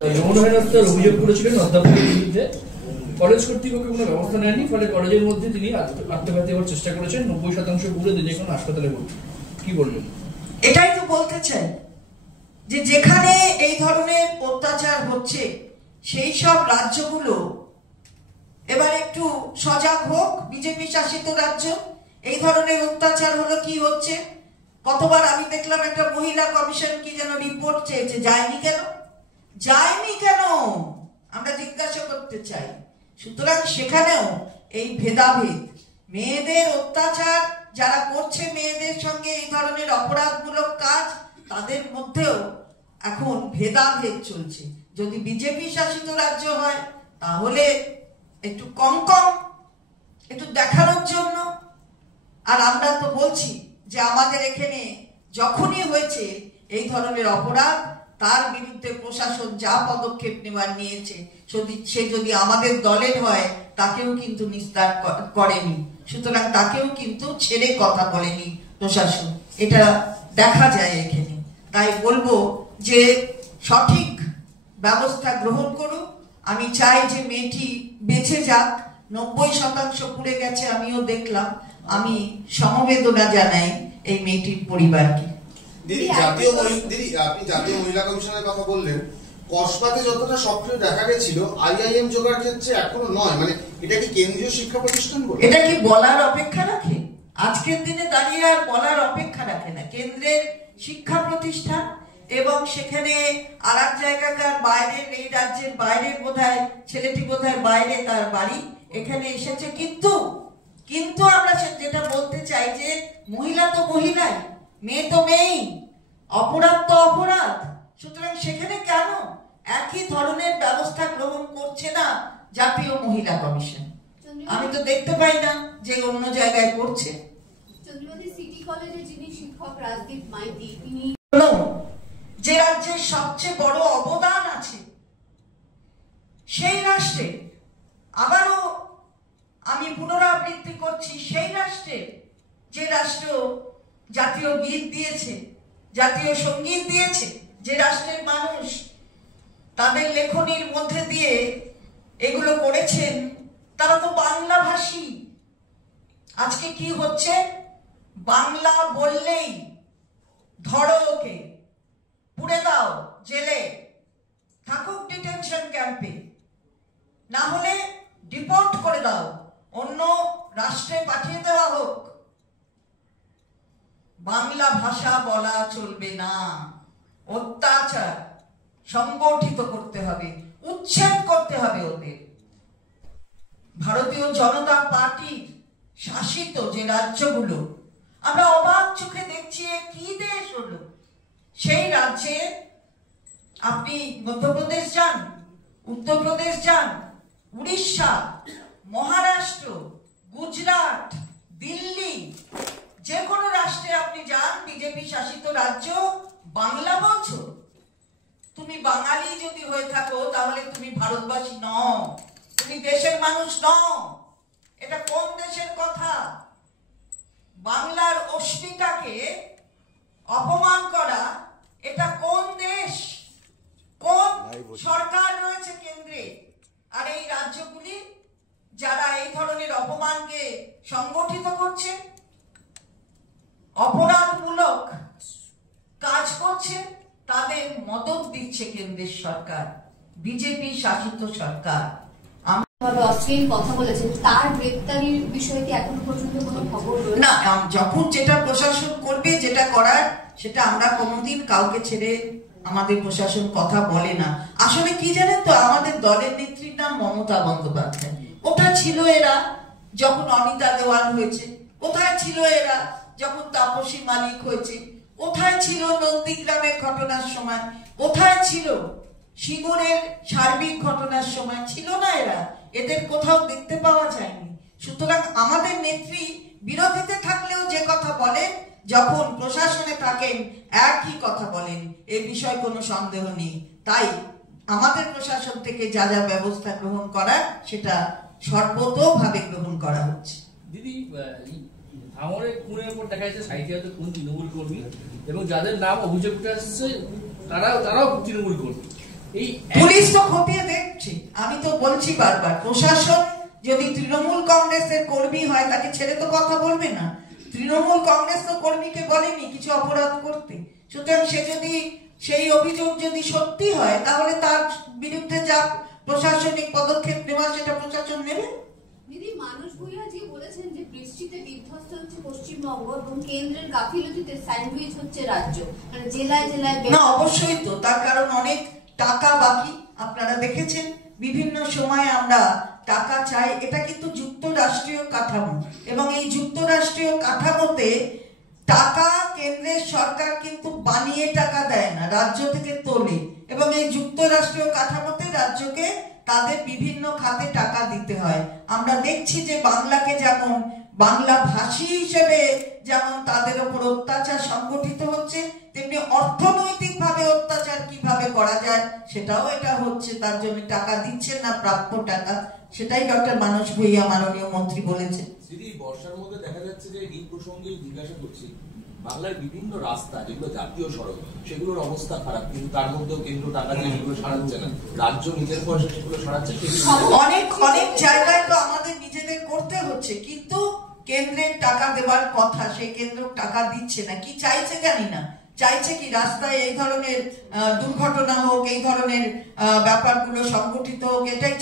যৌন হেনস্থার অভিযোগ করেছিলেন অধ্যাপকের বিরুদ্ধে, কলেজ কর্তৃপক্ষ কোনো ব্যবস্থা নেয়নি, ফলে কলেজের মধ্যে তিনি আত্মঘাতী হওয়ার চেষ্টা করেছেন। 90% পুরো দিনে এখন হাসপাতালে ভর্তি। কি বলবেন? এটাই তো বলতে চাই যে যেখানে এই ধরনের অত্যাচার হচ্ছে সেই সব রাজ্যগুলো এবার একটু সজাগ হোক। বিজেপি শাসিত রাজ্য, এই ধরনের অত্যাচার হলো কি হচ্ছে। কতবার আমি দেখলাম একটা মহিলা কমিশন কি যেন রিপোর্ট চেয়েছে, যায়নি কেন? আমরা জিজ্ঞাসা করতে চাই। সুতরাং সেখানেও এই ভেদাভেদ, মেয়েদের অত্যাচার যারা করছে, মেয়েদের সঙ্গে এই ধরনের অপরাধমূলক কাজ, তাদের মধ্যেও এখন ভেদাভেদ চলছে। যদি বিজেপি শাসিত রাজ্য হয় তাহলে একটু কম একটু দেখানোর জন্য। আর আমরা তো বলছি যে আমাদের এখানে যখনই হয়েছে এই ধরনের অপরাধ, তার বিরুদ্ধে প্রশাসন যা পদক্ষেপ নেওয়ার নিয়েছে, সে যদি আমাদের দলের হয় তাকেও কিন্তু নিস্তার করেনি। সুতরাং তাকেও কিন্তু ছেড়ে কথা বলেনি প্রশাসন, এটা দেখা যায় এখানে। তাই বলবো যে সঠিক ব্যবস্থা গ্রহণ করুন। আমি চাই যে মেয়েটি বেঁচে যাক। 90% পুড়ে গেছে, আমিও দেখলাম। আমি সমবেদনা জানাই এই মেয়েটির পরিবারকে। দিদি, আপনি জাতীয় মহিলা কমিশনের কথা বললেন। কসবাতে যতটা সক্রিয় দেখা গেছিল, আইআইএম জোগাড় ক্ষেত্রে এখনো নয়। মানে এটা কি কেন্দ্রীয় শিক্ষা প্রতিষ্ঠান বলে? এটা কি বলার অপেক্ষা রাখে? আজকের দিনে দাঁড়িয়ে আর বলার অপেক্ষা রাখে না। কেন্দ্রের শিক্ষা প্রতিষ্ঠান এবং সেখানে আর এক জায়গাকার বাইরের, এই রাজ্যের বাইরের বোধহয় ছেলেটি, বোধহয় বাইরে তার বাড়ি, এখানে এসেছে। কিন্তু আমরা যেটা বলতে চাই যে মহিলা তো মহিলাই, মেয়ে তো মেয়েই, অপরাধ তো অপরাধ। সুতরাং সেখানে কেন একই ধরনের ব্যবস্থা গ্রহণ করছে না জাতীয় মহিলা কমিশন? আমি তো দেখতে পাই না যে অন্য জায়গায় করছে। সিটি কলেজে যিনি শিক্ষক রাজদীপ মাইতি, তিনি যে রাজ্যের সবচেয়ে বড় অবদান আছে সেই রাষ্ট্রে, আবারও আমি পুনরাবৃত্তি করছি, সেই রাষ্ট্রে, যে রাষ্ট্র জাতীয় গীত দিয়েছে, জাতীয় সঙ্গীত দিয়েছে, যে রাষ্ট্রের মানুষ তাদের লেখনীর মধ্যে দিয়ে এগুলো করেছেন, তারা তো বাংলা ভাষী। আজকে কি হচ্ছে? বাংলা বললেই ধরো ওকে, পুড়ে দাও, জেলে থাকুক, ডিটেনশন ক্যাম্পে, না হলে ডিপোর্ট করে দাও, অন্য রাষ্ট্রে পাঠিয়ে দেওয়া হোক। বাংলা ভাষা বলা চলবে না। অত্যাচার সংগঠিত করতে হবে, উচ্ছেদ করতে হবে ওদের। ভারতীয় জনতা পার্টির শাসিত যে রাজ্যগুলো, আমরা অবাক চোখে দেখছি কি দেশ হলো। সেই রাজ্যে আপনি মধ্যপ্রদেশ যান, উত্তরপ্রদেশ যান, উড়িষ্যা, মহারাষ্ট্র, গুজরাট, দিল্লি, যে কোনো রাষ্ট্রে আপনি যান, বিজেপি শাসিত রাজ্য, বাংলা বলছো। তুমি বাঙালি যদি হয়ে থাকো তাহলে তুমি ভারতবাসী নও, তুমি দেশের মানুষ নও। এটা কোন দেশের কথা? বাংলার অস্মিতাকে অপমান করা, এটা কোন দেশ? কোন সরকার রয়েছে কেন্দ্রে? আর এই রাজ্যগুলি যারা এই ধরনের অপমানকে সংগঠিত করছে, অপরাধমূলক কাজ করছে, তাদের মদত দিচ্ছে কেন্দ্রের সরকার, বিজেপি শাসিত সরকার। অশ্লীল কথা বলেছেন, তার গ্রেফতারির বিষয়টি এখনো পর্যন্ত কোনো খবর না। যখন যেটা প্রশাসন করবে, যেটা করার, সেটা আমরা কোনোদিন কাউকে ছেড়ে আমাদের প্রশাসন কথা বলে না। আসলে কি জানেন তো, আমাদের দলের নেত্রীর নাম মমতা বন্দ্যোপাধ্যায়। কোথায় ছিল এরা যখন অনিতা দেওয়ান হয়েছে? কোথায় ছিল এরা যখন তাপসী মালিক হয়েছে? কোথায় ছিল নন্দীগ্রামের ঘটনার সময়? কোথায় ছিল সিঙ্গুরের সার্বিক ঘটনার সময়? ছিল না এরা। এদের কোথাও দেখতে পাওয়া যায়নি। সুতরাং আমাদের নেত্রী বিরোধীতে থাকলেও যে কথা বলেন, যখন প্রশাসনে থাকেন একই কথা বলেন, এ বিষয়ে কোনো সন্দেহ নেই। তাই আমাদের প্রশাসন থেকে যা যা ব্যবস্থা গ্রহণ করার, সেটা সর্বতোভাবে গ্রহণ করা হচ্ছে। দিদি, ভাঙড়ে খুনের উপর দেখা যাচ্ছে সাহিত্যে কোন তৃণমূল কর্মী, এবং যাদের নাম অভিযোগ উঠে আসছে তারাও তৃণমূল কর্মী। এই পুলিশ তো খতিয়ে দেখছে। আমি তো বলছি বারবার, প্রশাসন যদি তৃণমূল কংগ্রেসের কর্মী হয় তাকে ছেড়ে তো কথা বলবে না। তৃণমূল কংগ্রেস তো কর্মীকে বলেনি কিছু অপরাধ করতে। সুতরাং সে যদি সেই অভিযোগ যদি সত্যি হয় তাহলে তার বিরুদ্ধে যা প্রশাসনিক পদক্ষেপ নেওয়া সেটা প্রশাসন নেবে। দিদি, মানুষ ভূঁইয়া জি বলেছেন যে বৃষ্টিতে বিধ্বস্ত হচ্ছে পশ্চিমবঙ্গ এবং কেন্দ্রের গাফিলতিতে স্যান্ডউইচ হচ্ছে রাজ্য, মানে জেলায় জেলায় না, অবশ্যই তো, তার কারণ অনেক টাকা বাকি। আপনারা দেখেছেন বিভিন্ন সময় আমরা টাকা চাই, এটা কিন্তু যুক্তরাষ্ট্রীয় কাঠামো, এবং এই যুক্তরাষ্ট্রীয় কাঠামোতে টাকা কেন্দ্রের সরকার কিন্তু বানিয়ে টাকা দেয় না, রাজ্য থেকে তোলে, এবং এই যুক্তরাষ্ট্রীয় কাঠামোতে রাজ্যকে তাদের বিভিন্ন খাতে টাকা দিতে হয়। আমরা দেখছি যে বাংলাকে যেমন বাংলা ভাষী হিসেবে যেমন তাদের উপর অত্যাচার সংগঠিত হচ্ছে, তেমনি অর্থনৈতিক ভাবে অত্যাচার কিভাবে করা যায় সেটাও এটা হচ্ছে। তার জন্য টাকা দিচ্ছেন না, প্রাপ্য টাকা, সেটাই ডক্টর মানস ভূঁইয়া মাননীয় মন্ত্রী বলেছেন। দিদি, বর্ষার মধ্যে দেখা যাচ্ছে যে এই প্রসঙ্গে জিজ্ঞাসা করছি, বাংলার বিভিন্ন রাস্তা যেগুলো জাতীয় সড়ক সেগুলোর অবস্থা খারাপ, কিন্তু তার মধ্যেও কেন্দ্র টাকা দিয়ে সেগুলো সারাচ্ছে না, রাজ্য নিজের পয়সা সেগুলো সারাচ্ছে। অনেক অনেক জায়গায় তো আমাদের নিজেদের করতে হচ্ছে, কিন্তু কেন্দ্রের টাকা দেওয়ার কথা, সেই কেন্দ্র টাকা দিচ্ছে না। কি চাইছে জানি না, চাইছে কি রাস্তায় এই ধরনের দুর্ঘটনা হোক, এই ধরনের ব্যাপারগুলো সংগঠিত হোক, এটাই